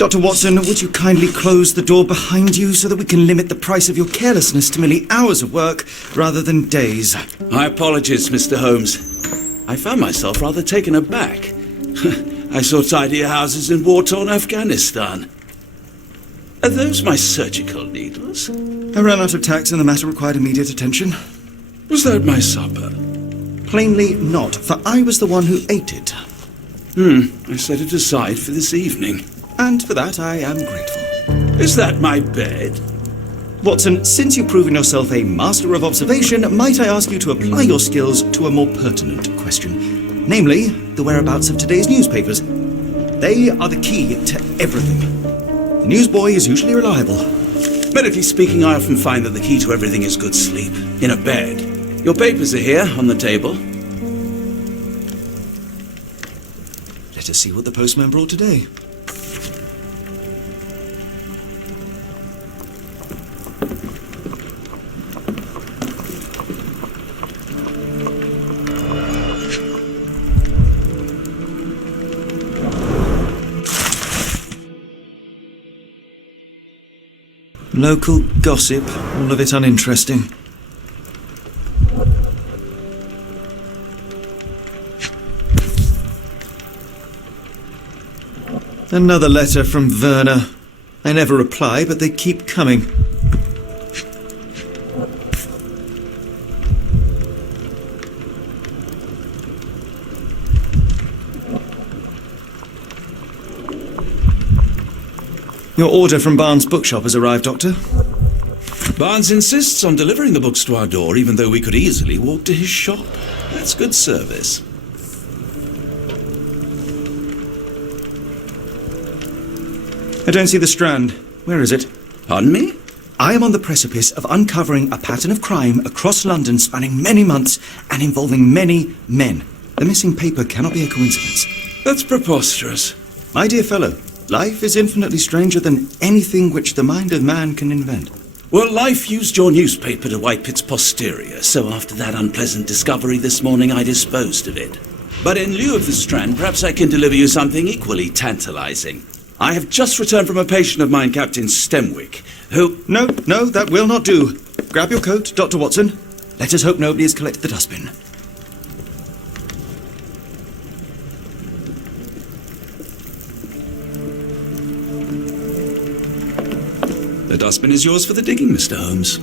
Dr. Watson, would you kindly close the door behind you so that we can limit the price of your carelessness to merely hours of work rather than days? My apologies, Mr. Holmes. I found myself rather taken aback. I saw tidier houses in war-torn Afghanistan. Are those my surgical needles? I ran out of tacks and the matter required immediate attention. Was that my supper? Plainly not, for I was the one who ate it. I set it aside for this evening. And for that I am grateful. Is that my bed? Watson, since you've proven yourself a master of observation, might I ask you to apply your skills to a more pertinent question? Namely, the whereabouts of today's newspapers. They are the key to everything. The newsboy is usually reliable. Medically speaking, I often find that the key to everything is good sleep. In a bed. Your papers are here, on the table. Let us see what the postman brought today. Local gossip, all of it uninteresting. Another letter from Werner. I never reply, but they keep coming. Your order from Barnes' bookshop has arrived, Doctor. Barnes insists on delivering the books to our door, even though we could easily walk to his shop. That's good service. I don't see the Strand. Where is it? Pardon me? I am on the precipice of uncovering a pattern of crime across London spanning many months and involving many men. The missing paper cannot be a coincidence. That's preposterous. My dear fellow, life is infinitely stranger than anything which the mind of man can invent. Well, life used your newspaper to wipe its posterior, so after that unpleasant discovery this morning, I disposed of it. But in lieu of the Strand, perhaps I can deliver you something equally tantalizing. I have just returned from a patient of mine, Captain Stemwick, who... No, that will not do. Grab your coat, Dr. Watson. Let us hope nobody has collected the dustbin. The dustbin is yours for the digging, Mr. Holmes.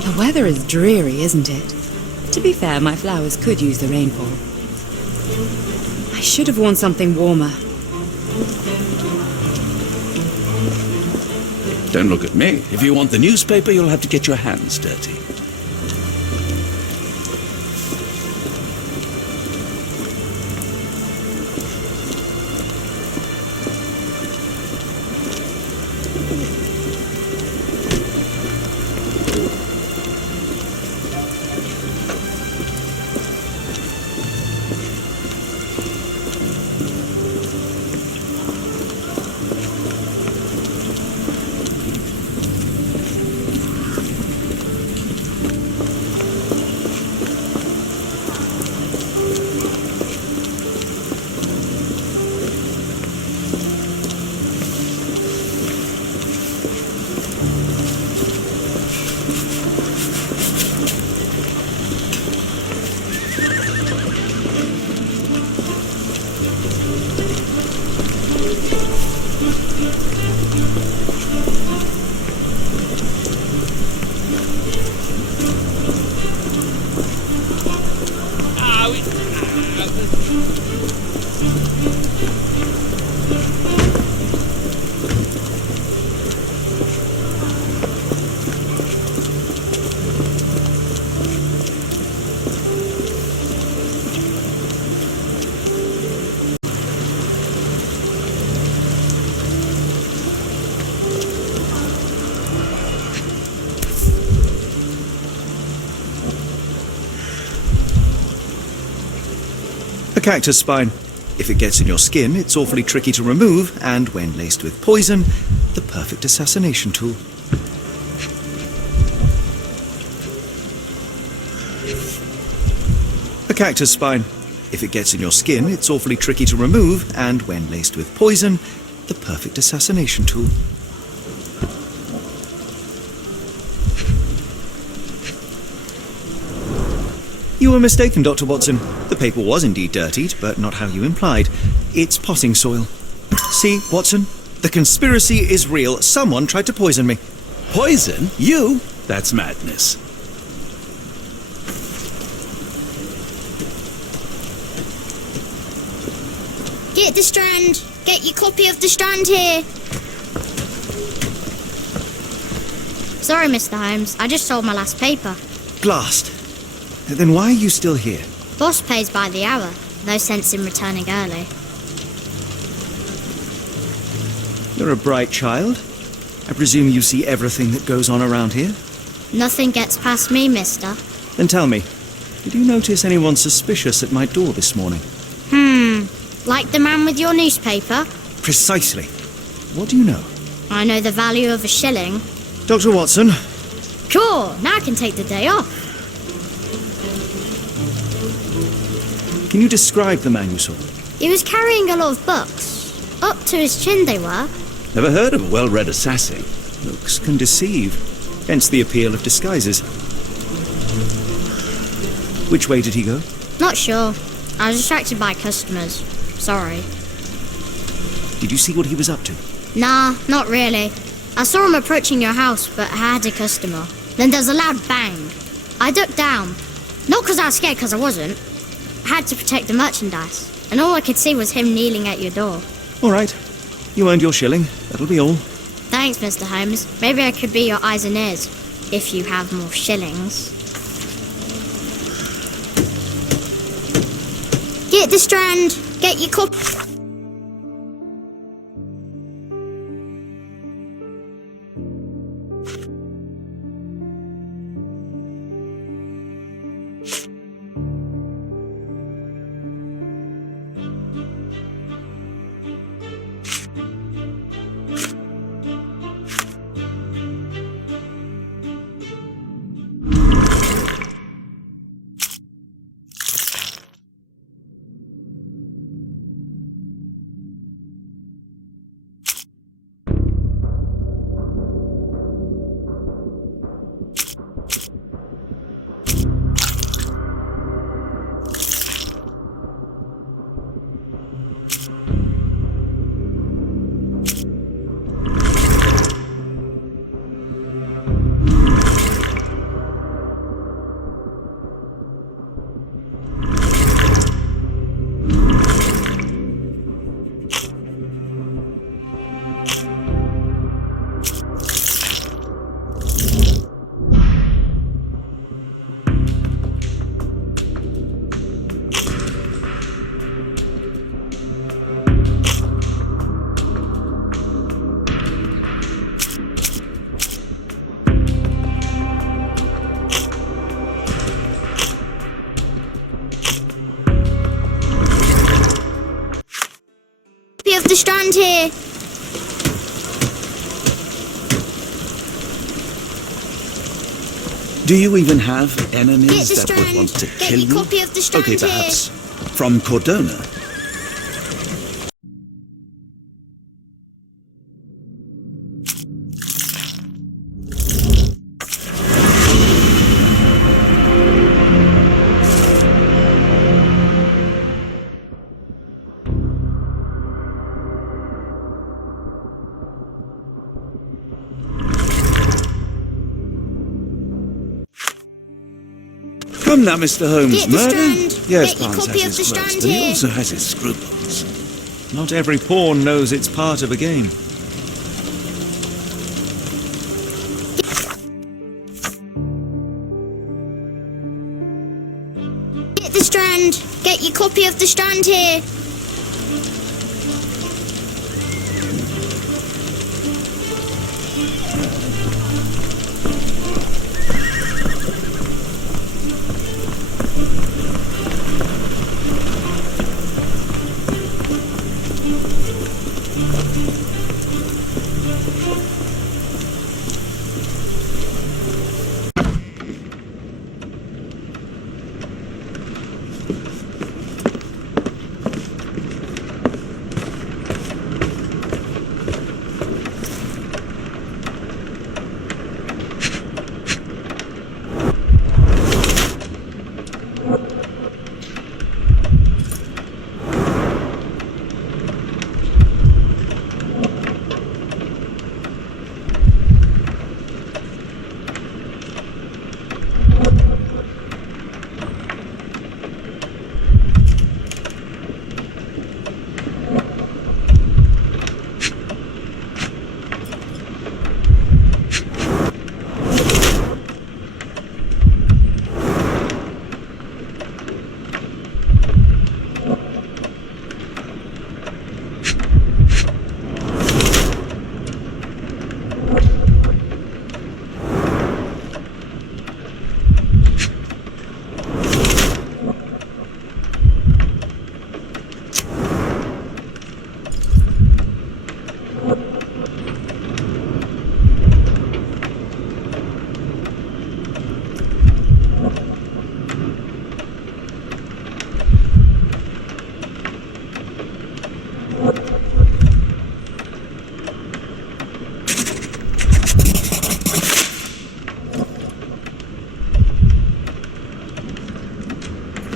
The weather is dreary, isn't it? To be fair, my flowers could use the rainfall. I should have worn something warmer. Don't look at me. If you want the newspaper, you'll have to get your hands dirty. A cactus spine. If it gets in your skin, it's awfully tricky to remove, and when laced with poison, the perfect assassination tool. A cactus spine. If it gets in your skin, it's awfully tricky to remove, and when laced with poison, the perfect assassination tool. You were mistaken, Dr. Watson. The paper was indeed dirtied, but not how you implied. It's potting soil. See, Watson? The conspiracy is real. Someone tried to poison me. Poison? You? That's madness. Get the Strand! Get your copy of the Strand here! Sorry, Mr. Holmes. I just sold my last paper. Blast. Then why are you still here? Boss pays by the hour. No sense in returning early. You're a bright child. I presume you see everything that goes on around here? Nothing gets past me, mister. Then tell me, did you notice anyone suspicious at my door this morning? Like the man with your newspaper? Precisely. What do you know? I know the value of a shilling. Dr. Watson? Sure, now I can take the day off. Can you describe the man you saw? He was carrying a lot of books. Up to his chin they were. Never heard of a well-read assassin. Looks can deceive. Hence the appeal of disguises. Which way did he go? Not sure. I was distracted by customers. Sorry. Did you see what he was up to? Nah, not really. I saw him approaching your house, but I had a customer. Then there was a loud bang. I ducked down. Not because I was scared, because I wasn't. I had to protect the merchandise. And all I could see was him kneeling at your door. All right. You earned your shilling. That'll be all. Thanks, Mr. Holmes. Maybe I could be your eyes and ears, if you have more shillings. Get the Strand! Get your copy. the Strand here. Do you even have enemies Get the that would Strand. want to Get kill your you? copy of the Strand Okay, here. perhaps from Cordona. Come now, Mr. Holmes. Get the Murder? Strand. Yes, Get your Barnes copy has of the his quirks, Strand but he here. also has his scruples. Not every pawn knows it's part of a game. Get the Strand. Get your copy of the Strand here.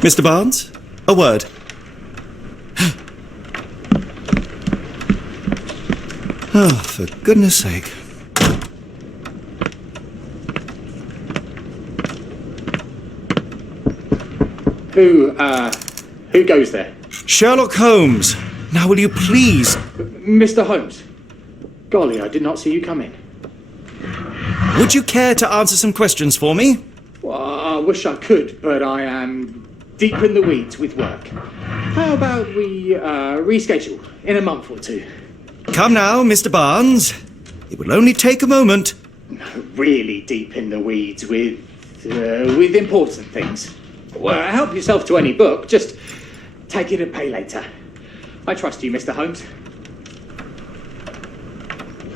Mr. Barnes, a word. Oh, for goodness sake. Who goes there? Sherlock Holmes. Now will you please... Mr. Holmes. Golly, I did not see you come in. Would you care to answer some questions for me? Well, I wish I could, but I am deep in the weeds with work. How about we reschedule in a month or two? Come now, Mr. Barnes. It will only take a moment. Really deep in the weeds with important things. Well, help yourself to any book. Just take it and pay later. I trust you, Mr. Holmes.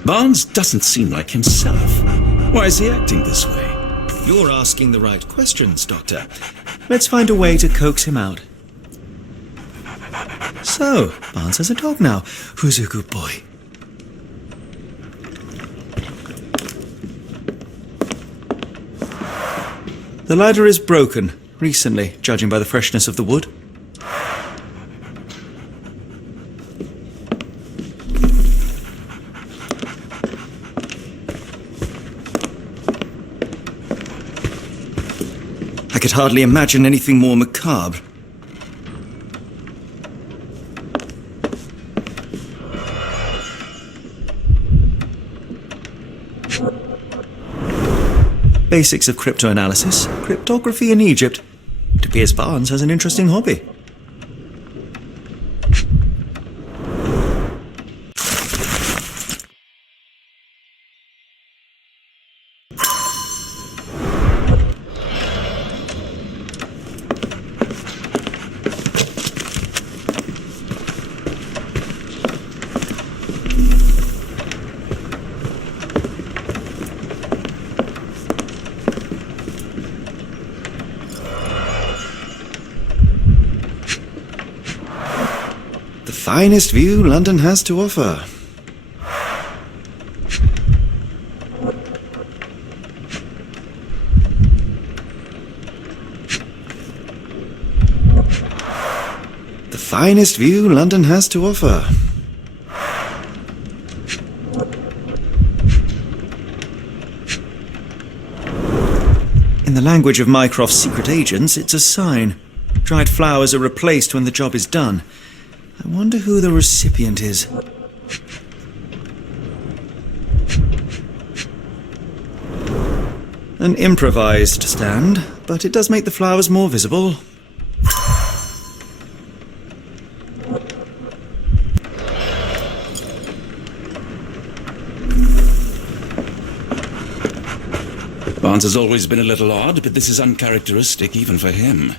Barnes doesn't seem like himself. Why is he acting this way? You're asking the right questions, Doctor. Let's find a way to coax him out. So, Barnes has a dog now. Who's a good boy? The ladder is broken, recently, judging by the freshness of the wood. I could hardly imagine anything more macabre. Basics of cryptoanalysis, cryptography in Egypt. It appears Barnes has an interesting hobby. finest view London has to offer. The finest view London has to offer. In the language of Mycroft's secret agents, it's a sign. Dried flowers are replaced when the job is done. I wonder who the recipient is. An improvised stand, but it does make the flowers more visible. Barnes has always been a little odd, but this is uncharacteristic even for him.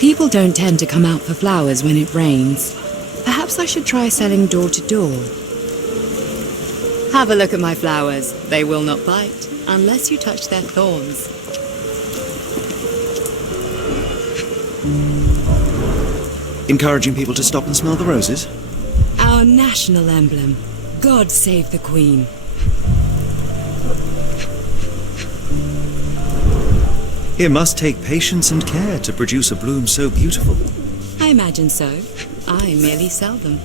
People don't tend to come out for flowers when it rains. Perhaps I should try selling door to door. Have a look at my flowers. They will not bite, unless you touch their thorns. Encouraging people to stop and smell the roses? Our national emblem. God save the Queen. It must take patience and care to produce a bloom so beautiful. I imagine so. I merely sell them.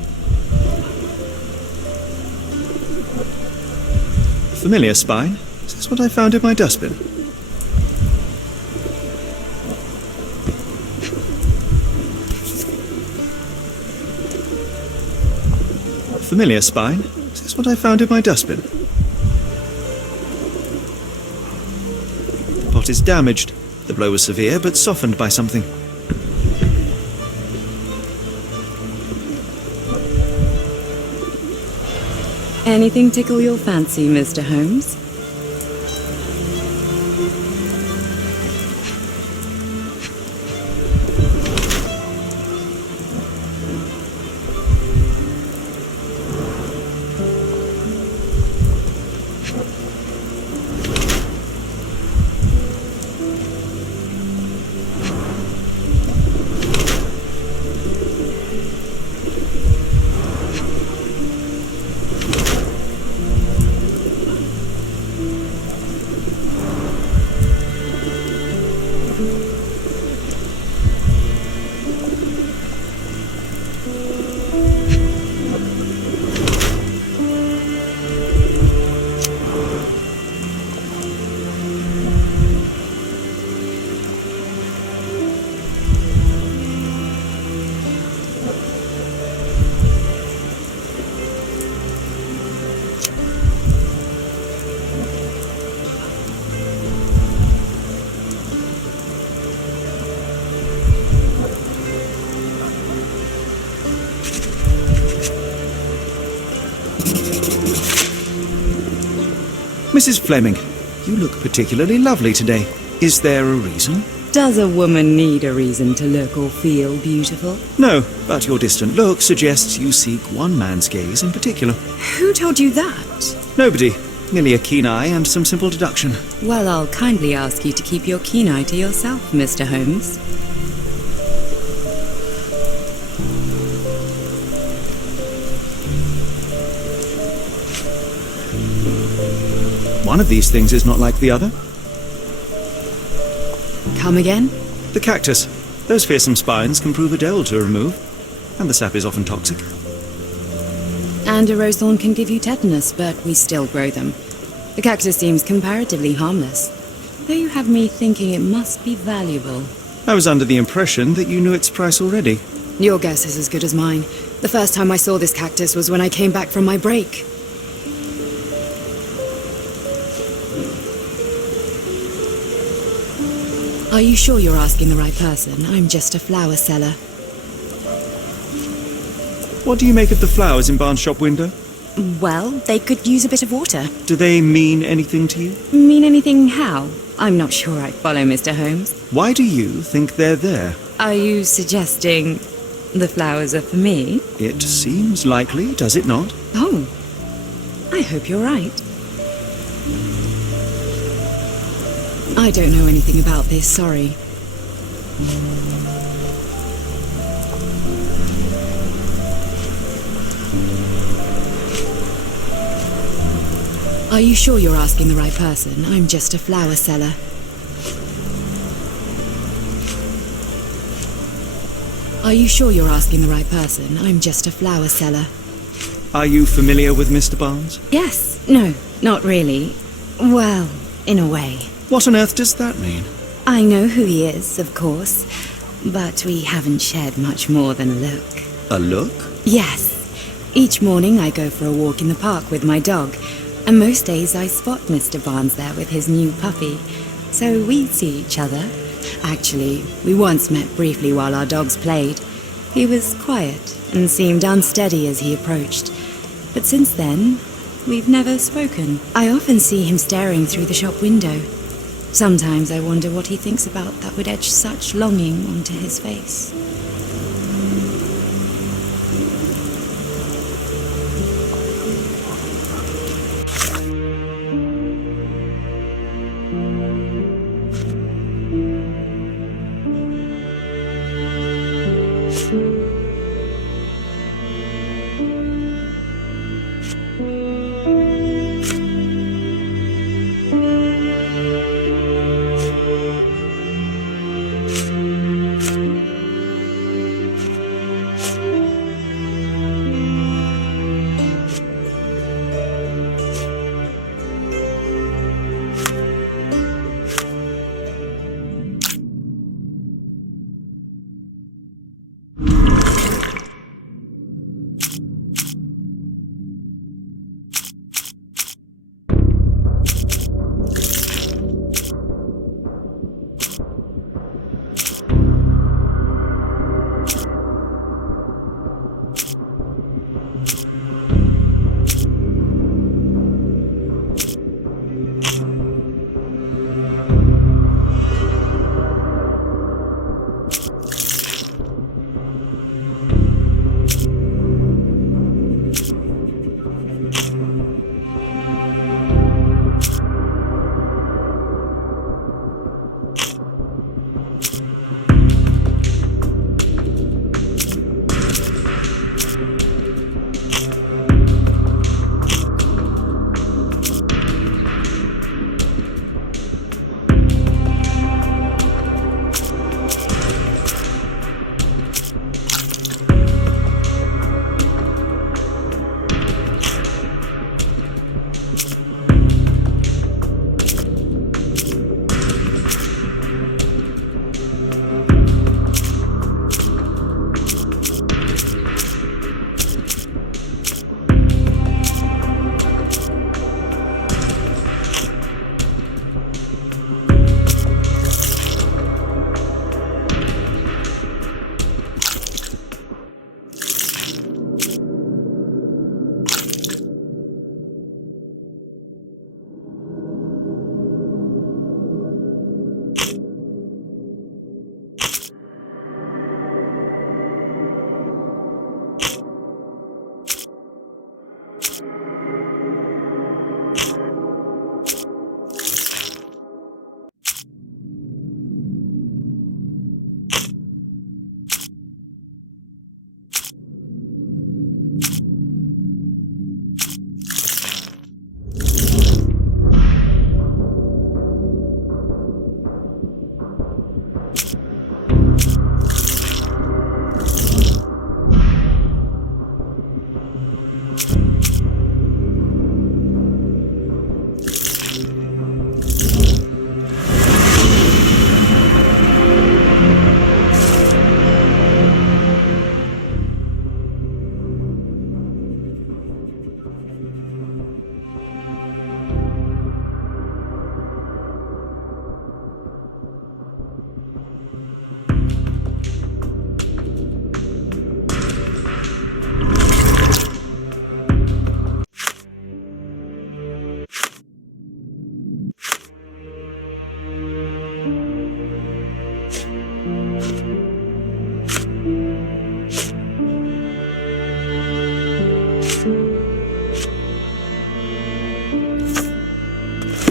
Familiar spine? Is this what I found in my dustbin? Familiar spine? Is this what I found in my dustbin? The pot is damaged. The blow was severe, but softened by something. Anything tickle your fancy, Mr. Holmes? Mrs. Fleming, you look particularly lovely today. Is there a reason? Does a woman need a reason to look or feel beautiful? No, but your distant look suggests you seek one man's gaze in particular. Who told you that? Nobody. Merely a keen eye and some simple deduction. Well, I'll kindly ask you to keep your keen eye to yourself, Mr. Holmes. One of these things is not like the other. Come again? The cactus. Those fearsome spines can prove a devil to remove, and the sap is often toxic. And a rose thorn can give you tetanus, but we still grow them. The cactus seems comparatively harmless, though you have me thinking it must be valuable. I was under the impression that you knew its price already. Your guess is as good as mine. The first time I saw this cactus was when I came back from my break. Are you sure you're asking the right person? I'm just a flower seller. What do you make of the flowers in Barnes' shop window? Well, they could use a bit of water. Do they mean anything to you? Mean anything how? I'm not sure I follow, Mr. Holmes. Why do you think they're there? Are you suggesting The flowers are for me? It seems likely, does it not? Oh, I hope you're right. I don't know anything about this, sorry. Are you sure you're asking the right person? I'm just a flower seller. Are you sure you're asking the right person? I'm just a flower seller. Are you familiar with Mr. Barnes? Yes. No, not really. Well, in a way. What on earth does that mean? I know who he is, of course, but we haven't shared much more than a look. A look? Yes. Each morning I go for a walk in the park with my dog, and most days I spot Mr. Barnes there with his new puppy, so we see each other. Actually, we once met briefly while our dogs played. He was quiet and seemed unsteady as he approached, but since then, we've never spoken. I often see him staring through the shop window. Sometimes I wonder what he thinks about that would etch such longing onto his face.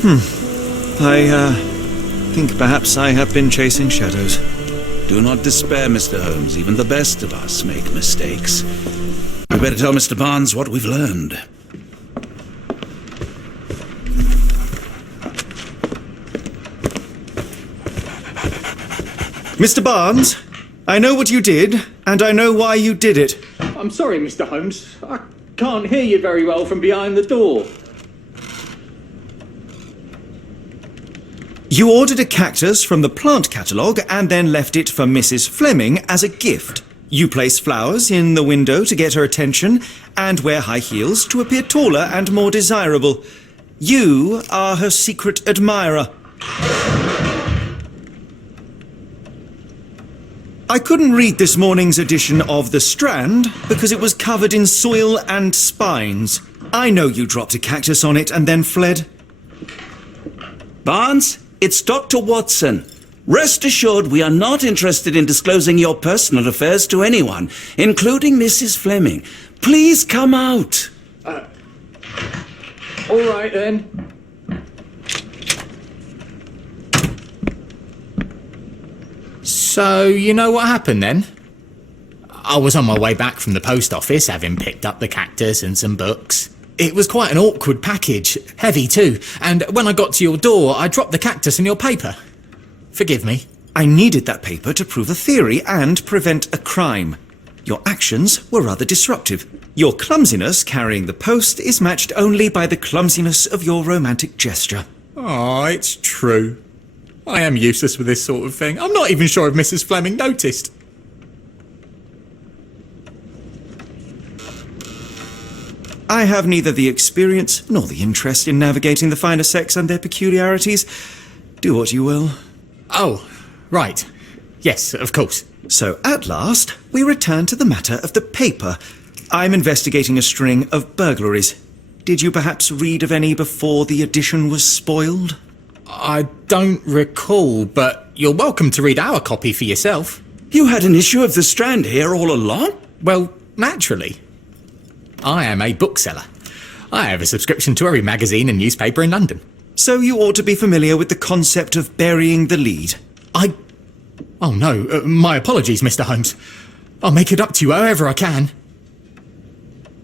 I think perhaps I have been chasing shadows. Do not despair, Mr. Holmes. Even the best of us make mistakes. We better tell Mr. Barnes what we've learned. Mr. Barnes, I know what you did, and I know why you did it. I'm sorry, Mr. Holmes. I can't hear you very well from behind the door. You ordered a cactus from the plant catalogue and then left it for Mrs. Fleming as a gift. You place flowers in the window to get her attention and wear high heels to appear taller and more desirable. You are her secret admirer. I couldn't read this morning's edition of The Strand because it was covered in soil and spines. I know you dropped a cactus on it and then fled. Barnes, it's Dr. Watson. Rest assured we are not interested in disclosing your personal affairs to anyone, including Mrs. Fleming. Please come out. All right, then. So, you know what happened then? I was on my way back from the post office, having picked up the cactus and some books. It was quite an awkward package, heavy too, and when I got to your door, I dropped the cactus in your paper. Forgive me. I needed that paper to prove a theory and prevent a crime. Your actions were rather disruptive. Your clumsiness carrying the post is matched only by the clumsiness of your romantic gesture. Oh, it's true. I am useless with this sort of thing. I'm not even sure if Mrs. Fleming noticed. I have neither the experience nor the interest in navigating the finer sex and their peculiarities. Do what you will. Oh, right. Yes, of course. So, at last, we return to the matter of the paper. I'm investigating a string of burglaries. Did you perhaps read of any before the edition was spoiled? I don't recall, but you're welcome to read our copy for yourself. You had an issue of The Strand here all along? Well, naturally. I am a bookseller. I have a subscription to every magazine and newspaper in London. So you ought to be familiar with the concept of burying the lead. Oh no, my apologies, Mr. Holmes. I'll make it up to you however I can.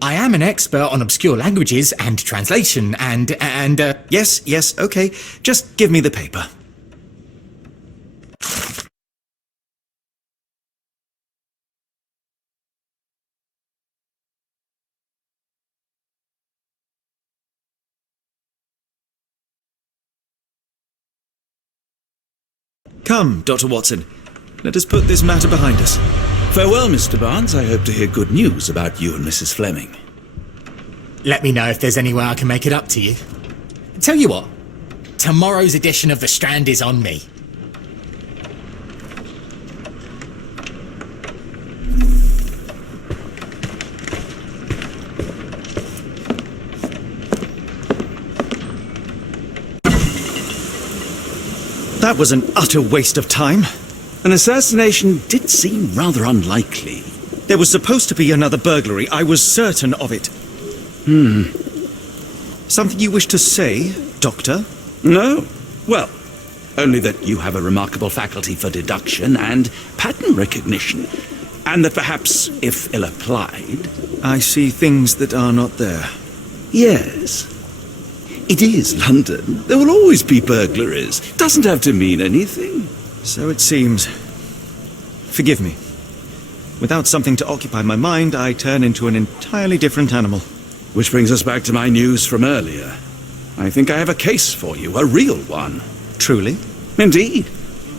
I am an expert on obscure languages and translation and Yes, okay. Just give me the paper. Come, Dr. Watson. Let us put this matter behind us. Farewell, Mr. Barnes. I hope to hear good news about you and Mrs. Fleming. let me know if there's any way I can make it up to you. Tell you what, tomorrow's edition of The Strand is on me. That was an utter waste of time. An assassination did seem rather unlikely. There was supposed to be another burglary. I was certain of it. Something you wish to say, Doctor? No? Well, only that you have a remarkable faculty for deduction and pattern recognition, and that perhaps, if ill-applied... I see things that are not there. Yes. It is London. There will always be burglaries. Doesn't have to mean anything. So it seems. Forgive me. Without something to occupy my mind, I turn into an entirely different animal. Which brings us back to my news from earlier. I think I have a case for you, a real one. Truly? Indeed.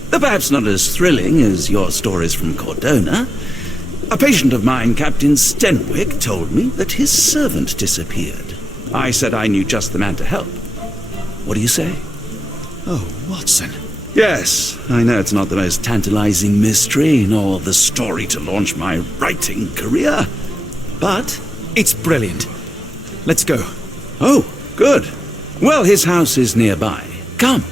Though perhaps not as thrilling as your stories from Cordona. A patient of mine, Captain Stenwick, told me that his servant disappeared. I said I knew just the man to help. What do you say? Oh, Watson. Yes, I know it's not the most tantalizing mystery, nor the story to launch my writing career. But... it's brilliant. Let's go. Oh, good. Well, his house is nearby. Come.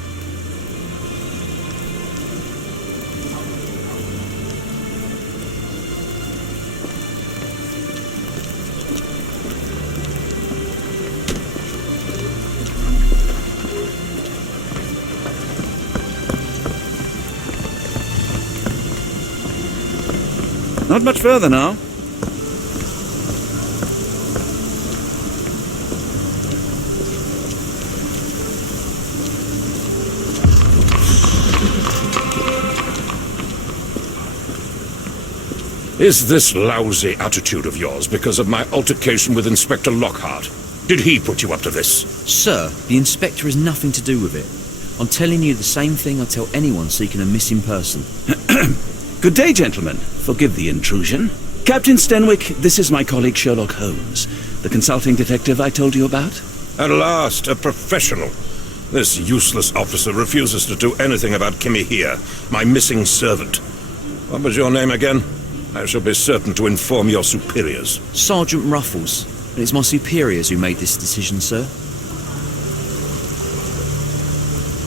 Not much further now. Is this lousy attitude of yours because of my altercation with Inspector Lockhart? Did he put you up to this? Sir, the inspector has nothing to do with it. I'm telling you the same thing I tell anyone seeking a missing person. Good day, gentlemen. Forgive the intrusion. Captain Stenwick, this is my colleague Sherlock Holmes, the consulting detective I told you about. At last, a professional. This useless officer refuses to do anything about Kimmy here, my missing servant. What was your name again? I shall be certain to inform your superiors. Sergeant Ruffles, and it's my superiors who made this decision, sir.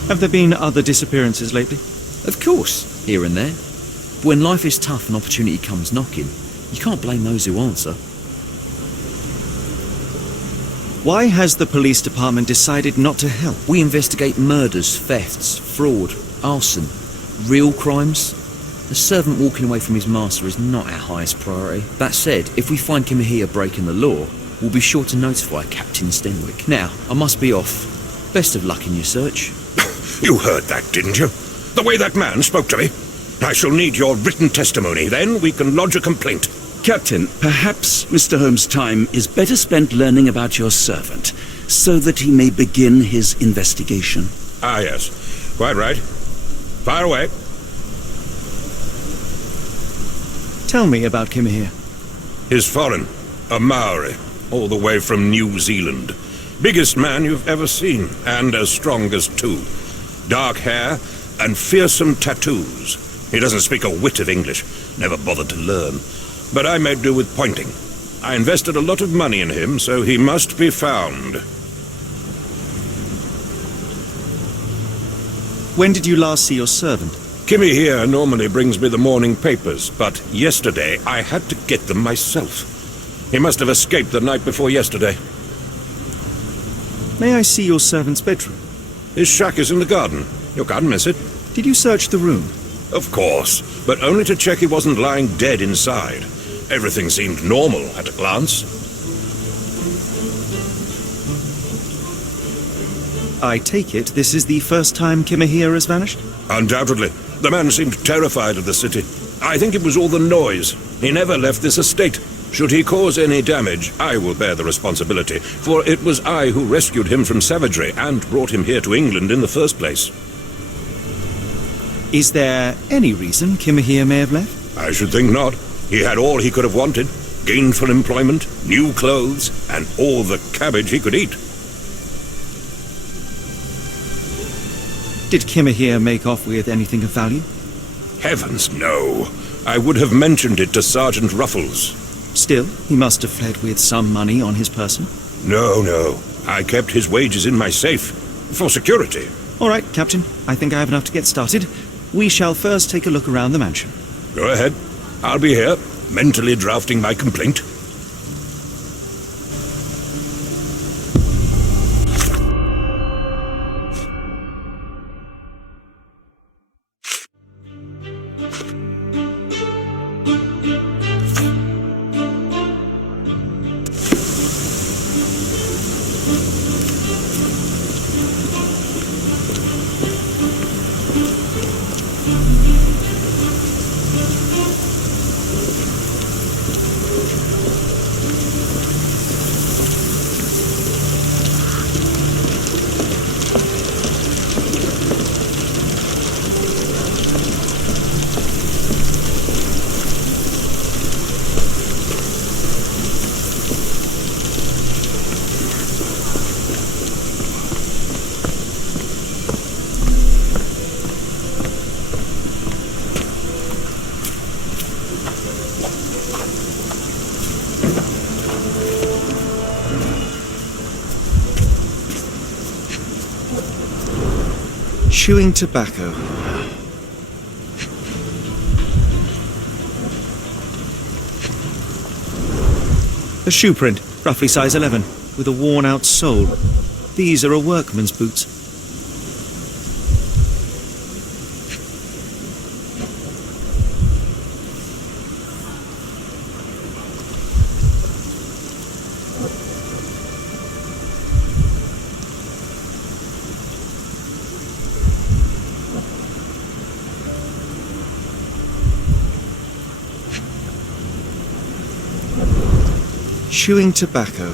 Have there been other disappearances lately? Of course, here and there. But when life is tough and opportunity comes knocking, you can't blame those who answer. Why has the police department decided not to help? We investigate murders, thefts, fraud, arson, real crimes. A servant walking away from his master is not our highest priority. That said, if we find Kimahia breaking the law, we'll be sure to notify Captain Stenwick. Now, I must be off. Best of luck in your search. You heard that, didn't you? The way that man spoke to me. I shall need your written testimony, then we can lodge a complaint. Captain, perhaps Mr. Holmes' time is better spent learning about your servant, so that he may begin his investigation. Ah, yes. Quite right. Fire away. Tell me about Kimahia. He's foreign. A Maori. All the way from New Zealand. Biggest man you've ever seen, and as strong as two. Dark hair and fearsome tattoos. He doesn't speak a whit of English. Never bothered to learn. But I made do with pointing. I invested a lot of money in him, so he must be found. When did you last see your servant? Kimmy here normally brings me the morning papers, but yesterday I had to get them myself. He must have escaped the night before yesterday. May I see your servant's bedroom? His shack is in the garden. You can't miss it. Did you search the room? Of course, but only to check he wasn't lying dead inside. Everything seemed normal at a glance. I take it this is the first time Kimahia has vanished? Undoubtedly. The man seemed terrified of the city. I think it was all the noise. He never left this estate. Should he cause any damage, I will bear the responsibility, for it was I who rescued him from savagery and brought him here to England in the first place. Is there any reason Kimahia may have left? I should think not. He had all he could have wanted. Gainful employment, new clothes, and all the cabbage he could eat. Did Kimahia make off with anything of value? Heavens, no. I would have mentioned it to Sergeant Ruffles. Still, he must have fled with some money on his person. No. I kept his wages in my safe. For security. All right, Captain. I think I have enough to get started. We shall first take a look around the mansion. Go ahead. I'll be here, mentally drafting my complaint. Chewing tobacco. A shoe print, roughly size 11, with a worn-out sole. These are a workman's boots. chewing tobacco.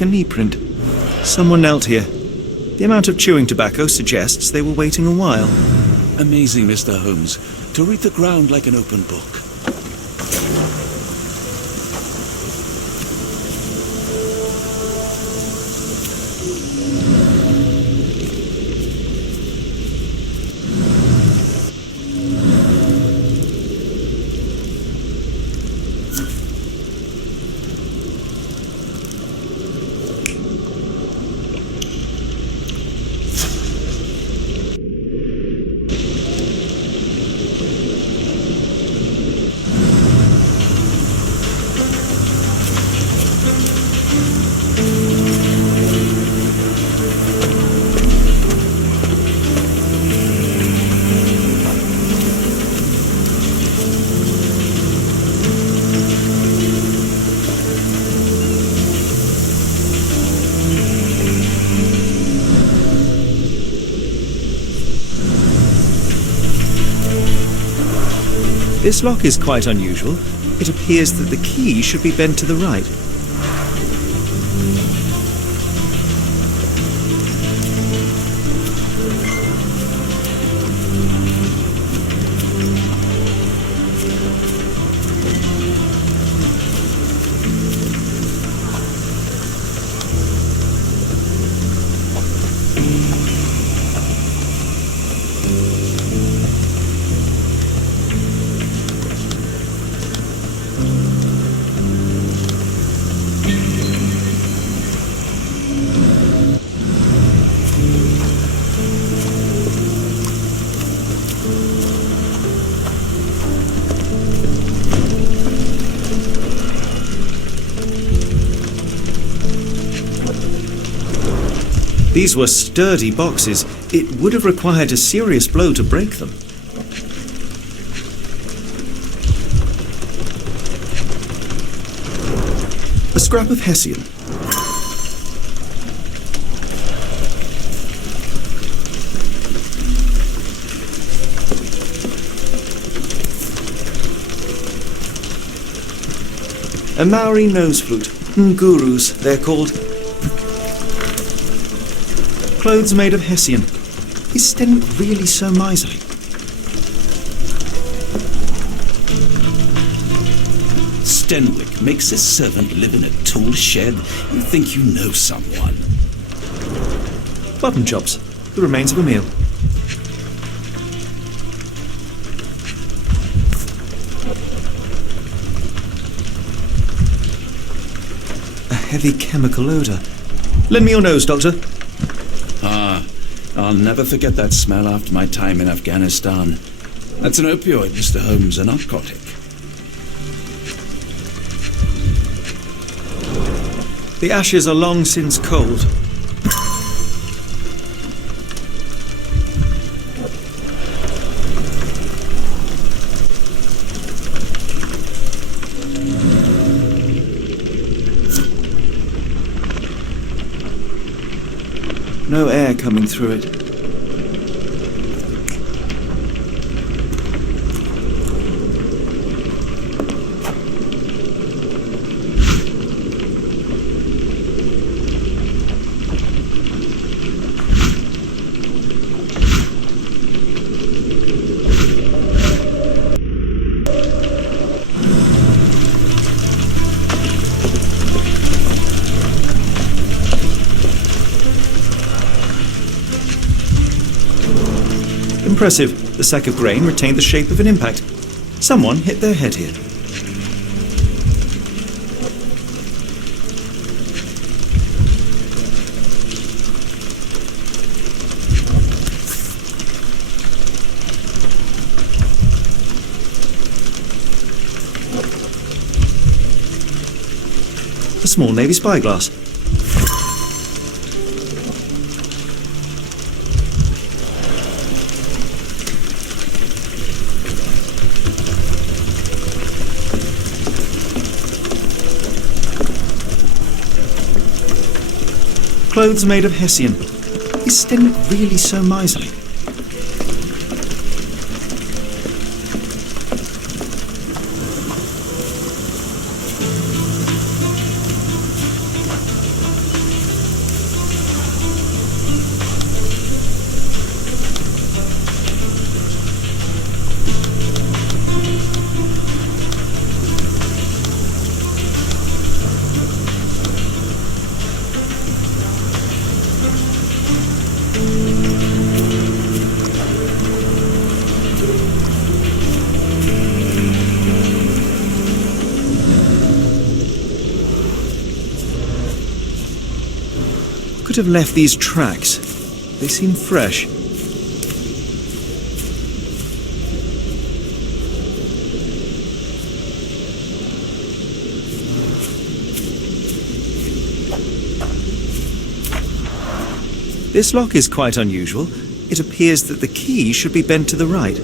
A knee print. Someone knelt here. The amount of chewing tobacco suggests they were waiting a while. Amazing, Mr. Holmes. To read the ground like an open book. This lock is quite unusual. It appears that the key should be bent to the right. These were sturdy boxes. It would have required a serious blow to break them. A scrap of Hessian. A Maori nose flute. Ngurus, they're called. Clothes made of Hessian. Is Stenwick really so miserly? Stenwick makes his servant live in a tool shed? You think you know someone? Button chops. The remains of a meal. A heavy chemical odour. Lend me your nose, Doctor. I'll never forget that smell after my time in Afghanistan. That's an opioid, Mr. Holmes, a narcotic. The ashes are long since cold. coming through it. Impressive. The sack of grain retained the shape of an impact. Someone hit their head here. A small navy spyglass. Clothes made of Hessian. Is Sten really so miserly? Could have left these tracks. They seem fresh. This lock is quite unusual. It appears that the key should be bent to the right.